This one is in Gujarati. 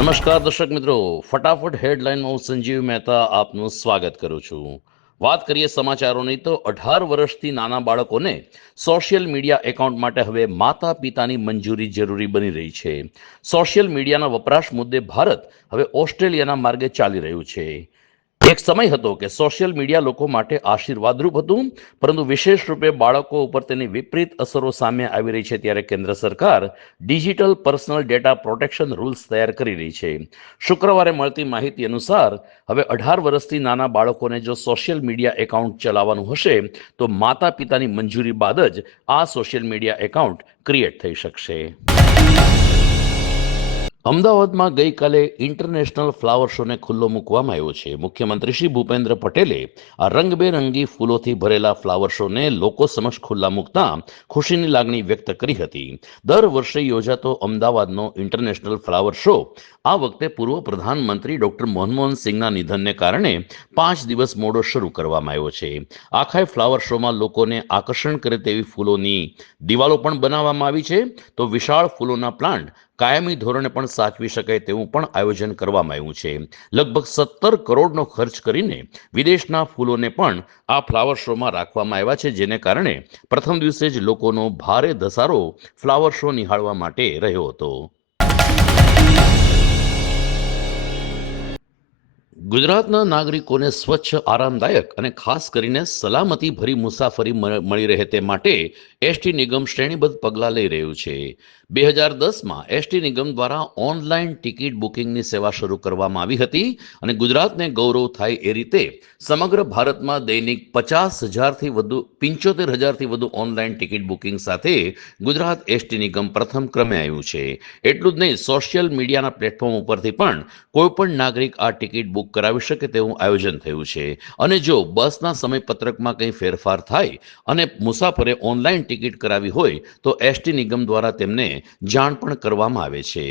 નમસ્કાર દર્શક મિત્રો. ફટાફટ હેડલાઇનમાં હું સંજીવ મહેતા આપનું સ્વાગત કરું છું. વાત કરીએ સમાચારોની તો અઢાર વર્ષથી નાના બાળકોને સોશિયલ મીડિયા એકાઉન્ટ માટે હવે માતા પિતાની મંજૂરી જરૂરી બની રહી છે. સોશિયલ મીડિયાના વપરાશ મુદ્દે ભારત હવે ઓસ્ટ્રેલિયાના માર્ગે ચાલી રહ્યું છે. એક સમય હતો કે સોશિયલ મીડિયા લોકો માટે આશીર્વાદરૂપ હતું, પરંતુ વિશેષ રૂપે બાળકો ઉપર તેની વિપરીત અસરો સામે આવી રહી છે ત્યારે કેન્દ્ર સરકાર digital personal data protection rules તૈયાર કરી રહી છે. શુક્રવારે મળતી માહિતી અનુસાર, હવે અઢાર વર્ષથી નાના બાળકોને જો સોશિયલ મીડિયા એકાઉન્ટ ચલાવવાનું હશે, તો માતા પિતાની મંજૂરી બાદ જ આ સોશિયલ મીડિયા એકાઉન્ટ ક્રિએટ થઈ શકશે. અમદાવાદમાં ગઈકાલે ઇન્ટરનેશનલ ફ્લાવર શોને ખુલ્લો મૂકવામાં આવ્યો છે. મુખ્યમંત્રી શ્રી ભૂપેન્દ્ર પટેલે આ રંગબેરંગી ફૂલોથી ભરેલા ફ્લાવર શોને લોકો સમક્ષ ખુલ્લા મૂકતા ખુશીની લાગણી વ્યક્ત કરી હતી. દર વર્ષે યોજાતો અમદાવાદનો ઇન્ટરનેશનલ ફ્લાવર શો આ વખતે પૂર્વ પ્રધાનમંત્રી ડોક્ટર મનમોહન સિંહના નિધનને કારણે પાંચ દિવસ મોડો શરૂ કરવામાં આવ્યો છે. આખાય ફ્લાવર શોમાં લોકોને આકર્ષણ કરે તેવી ફૂલોની દિવાલો પણ બનાવવામાં આવી છે. તો વિશાળ ફૂલોના પ્લાન્ટ કાયમી ધોરણે પણ સાચવી શકાય તેવું પણ આયોજન કરવામાં આવ્યું છે. લગભગ સત્તર કરોડનો ખર્ચ કરીને વિદેશના ફૂલોને પણ આ ફ્લાવર શોમાં રાખવામાં આવ્યા છે, જેને કારણે પ્રથમ દિવસે જ લોકોનો ભારે ધસારો ફ્લાવર શો નિહાળવા માટે રહ્યો હતો. ગુજરાતના નાગરિકોને સ્વચ્છ, આરામદાયક અને ખાસ કરીને સલામતી ભરી મુસાફરી મળી રહે તે માટે એસટી નિગમ શ્રેણીબદ્ધ પગલાં લઈ રહ્યું છે. બે હજાર દસમાં એસટી નિગમ દ્વારા ઓનલાઈન ટિકિટ બુકિંગની સેવા શરૂ કરવામાં આવી હતી અને ગુજરાતને ગૌરવ થાય એ રીતે સમગ્ર ભારતમાં દૈનિક પચાસ હજારથી વધુ, પંચોતેર હજારથી વધુ ઓનલાઈન ટિકિટ બુકિંગ સાથે ગુજરાત એસટી નિગમ પ્રથમ ક્રમે આવ્યું છે. એટલું જ નહીં, સોશિયલ મીડિયાના પ્લેટફોર્મ ઉપરથી પણ કોઈપણ નાગરિક આ ટિકિટ બુક કરાવી શકે તેવું આયોજન થયું છે. અને જો બસના સમયપત્રકમાં કંઈ ફેરફાર થાય અને મુસાફરે ઓનલાઈન ટિકિટ કરાવી હોય, તો એસટી નિગમ દ્વારા તેમને જાણ પણ કરવામાં આવે છે.